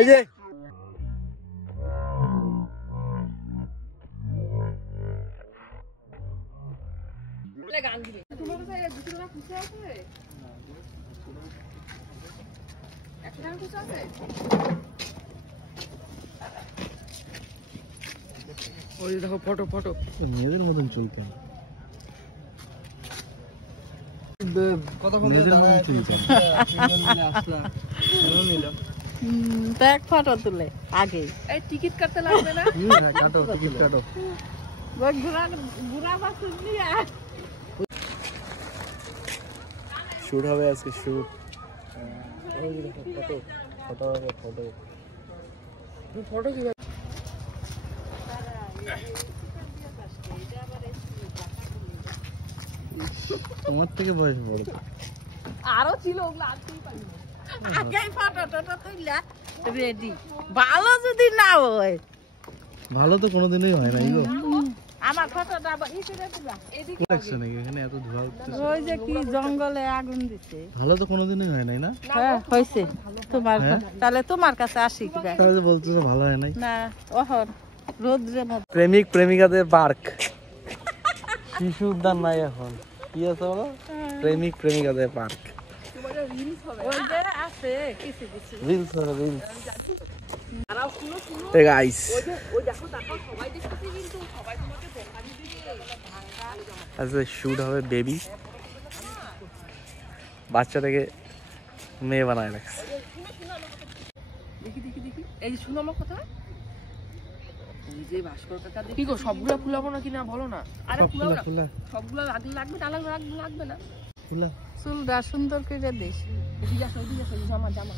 এই যে গান দিবে তোমার কাছে 200 টাকা খুচরা আছে 100 টাকা খুচরা আছে ওই দেখো ফটো ফটো মেয়েদের মতন চুল কেন কতক্ষণ দাঁড়ায় আসলাম নিল দেখ ফটো তুলে আগে এই টিকিট কাটতে লাগবে না কাটো টিকিট কাটো শুট হবে আজকে শুট ফটো ফটো হবে ফটো ফটো কি তোমার থেকে বয়স বড় আরো ছিল ওগুলো আনতেই পারিনি আগেই ফটোটা তুইলা রেডি ভালো যদি না হয় ভালো তো কোনোদিনই হয় না এগুলো আমার ফটোটা ইসে তুলা এদিকে লাগছে নাকি এখানে এত ধোঁয়া উঠতেছে ওই যে কি জঙ্গলে আগুন দিছে ভালো তো কোনোদিনই হয় নাই না হ্যাঁ হইছে তোমার তাহলে তোমার কাছে আসি কি ভাই তাহলে বলতেছে ভালো হয় নাই না ওহর রোদ্রে মধ্যে প্রেমিক প্রেমিকাদের পার্ক শিশু উদ্যান নাই এখন কি আছে বলো প্রেমিক প্রেমিকাদের পার্ক ওই যে আছে কিছু কিছু রিলস হবে রিলস আরাও শুনো শুনো এই গাইস ওই দেখো দেখো সবাই দেখতেছে কিন্তু সবাই তোমাকে বোকানি দিবে আজকে শুট হবে বেবি বাচ্চাটাকে মেয়ে বানায় রাখছে দেখি দেখি দেখি এই যে শুনো আমার কথা ওই যে ভাস্কর কাকা দেখি গো সবগুলা ফুলাবো না কিনা বলো না আরে ফুলাও না সবগুলা লাগবে তাহলে লাগবে না ফুলা চুলটা সুন্দর করে দিস ওদিকে আসো জামা জামা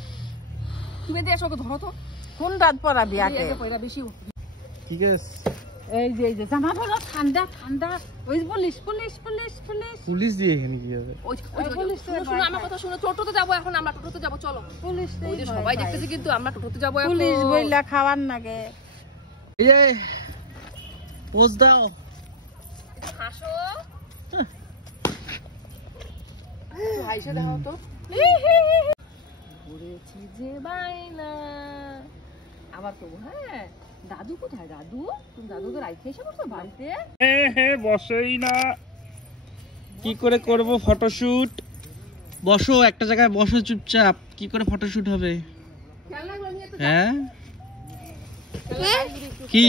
তুমি দিয়ে আসো ধরো তো কোন রাত পরাবি আগে পয়রা বেশি ঠিক আছে এই যে জামা ধরো ঠান্ডা ঠান্ডা ওই police police police police police দিয়ে এখানে কি হবে ওই শুনো আমার কথা শুনো টোটোতে যাবো এখন আমরা টোটোতে যাবো চলো পুলিশ ওই যে সবাই দেখতেছে কিন্তু আমরা টোটোতে যাবো এখন পুলিশ বইলা খাওয়ার নাগে এই যে পোজ দাও হাসো হাইসা দাও তো ঘুরেছি যে বাইনা আবার তো হ্যাঁ দাদু কোথায় দাদু তুমি দাদুকে রাইখে এসে করছো বাড়িতে হ্যাঁ বসেই না কি করে করব ফটোশুট বসো একটা জায়গায় বসো চুপচাপ কি করে ফটোশুট হবে হ্যাঁ কি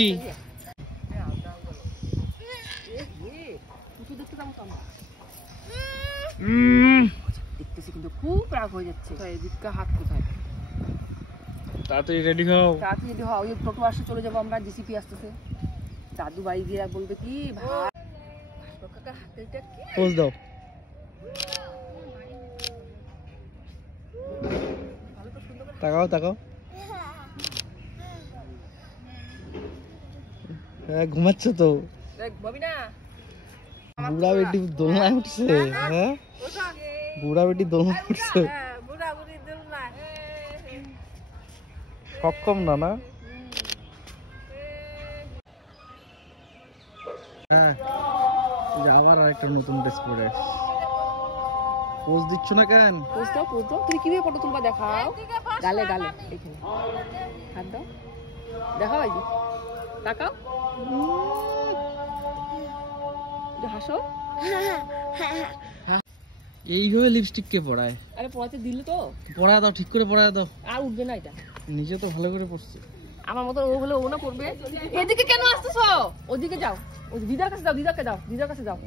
দেখতেছি কিন্তু খুব রাগ হয়ে যাচ্ছে এদিকটা হাত কোথায় তাড়াতাড়ি রেডি হও তাড়াতাড়ি যদি হয় ওই টোটো আসে চলে যাবো আমরা জিসিপি আসতেছে দাদু বাড়ি গিয়ে বলবে কি ভাই কাকা হাতেটা কি পোজ দাও তাকাও তাকাও হ্যাঁ ঘুমাচ্ছ তো দেখ ভাবি না বুড়া বেটি দোলনায় উঠছে হ্যাঁ বুড়া বেটি দোলনায় উঠছে বুড়া বুড়ি দিল না সক্ষম না না হ্যাঁ আবার আরেকটা নতুন ড্রেস পরে পোজ দিচ্ছ না কেন পোজ দাও তুমি কিভাবে ফটো তুলবা দেখাও গালে গালে এখানে হাত দাও দেখাও এই যে তাকাও হাসো এইভাবে লিপস্টিক কে পরায় আরে পড়াতে দিলে তো পরায় দাও ঠিক করে পরায় দাও আর উঠবে না এটা নিজে তো ভালো করে পড়ছে আমার মতো ও হলে ও না পড়বে এদিকে কেন আসতেছো ওদিকে যাও ওই দিদার কাছে যাও দিদার কাছে যাও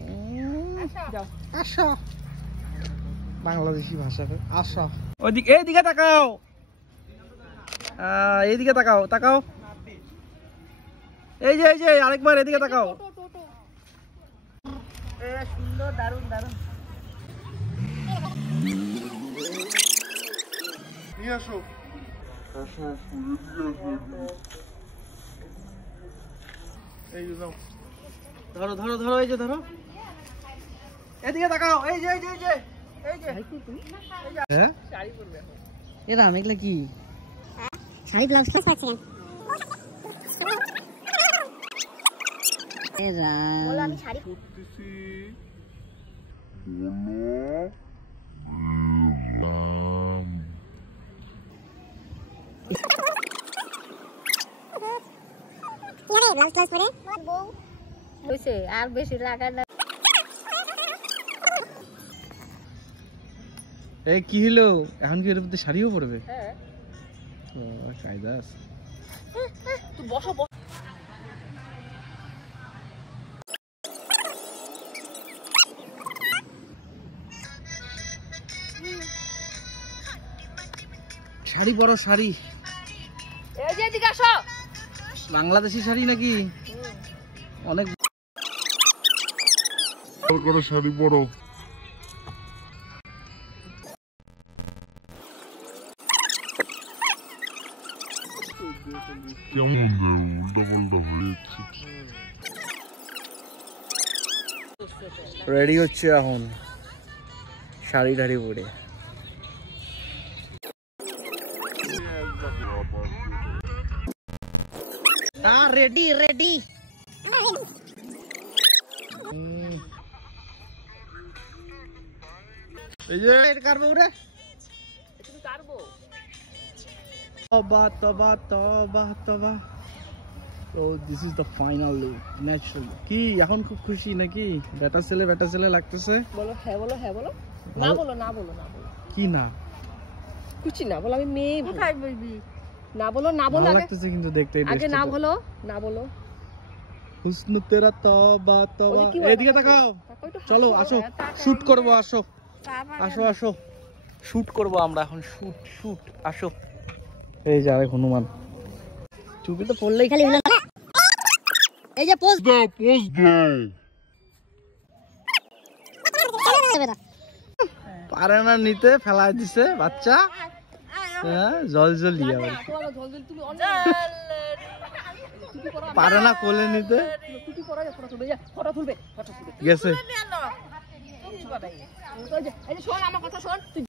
যাও আসো বাংলাদেশি ভাষাতে আসো ওইদিকে এইদিকে তাকাও এইদিকে তাকাও তাকাও এই যে আরেকবার এদিকে তাকাও সুন্দর দারুন দারুন নিয়ে আসো এই যে যাও ধরো ধরো ধরো এই যে ধরো এদিকে তাকাও এই যে হ্যাঁ শাড়ি পরবে এরা মেঘলা কি শাড়ি ব্লাউজ পিস পাচ্ছেন এরা বলো আমি শাড়ি করতেছি ব্লাউজ ক্লাস পরে বউ হইছে আর বেশি লাগায় না। এই কি হলো এখন কি এর মধ্যে শাড়িও পরবে? হ্যাঁ ও কায়দা আছে। তুই বসো বসো। শাড়ি পরো শাড়ি। এই যে এদিকে আসো। বাংলাদেশি শাড়ি নাকি? অনেক করে শাড়ি পরো। কেমন উল্টা পাল্টা হয়েছে। রেডি হচ্ছে এখন শাড়ি টাড়ি পরে। Ready ready. এই যে কারবো রে। তুমি কারবো। তবা তবা তবা তবা। Oh this is the final look natural. কি এখন খুব খুশি নাকি? বেটা ছেলে লাগতেছে। বলো হ্যাঁ বলো হ্যাঁ বলো। না বলো না বলো না বলো। কি না? খুশি না বলো আমি মেয়ে কোথায় বলবি? না বলো না বলো ভালো আগে লাগতেছে কিন্তু দেখতে এই আগে ড্রেসটা না তো। বলো না বলো। হুসনু তেরা তবা তবা। ওই যে কি বলে? এদিকে তাকাও। চলো আসো শুট করব আসো। আসো আসো শুট করব আমরা এখন শুট শুট আসো। এই যা হনুমান টুপি তো পরলেই খালি হলো না। এই যে পোজ দাও পোজ দাও। দেবে না। পারে না নিতে ফেলাই দিছে বাচ্চা। হ্যাঁ জল জলিয়া তোমার জল জল তুমি অন্য টুপি পরো পারে না কোলে নিতে টুপি পরো ফটো তুলবে যা ফটো তুলবে গেছে। এই যে শোন আমার কথা শোন তুই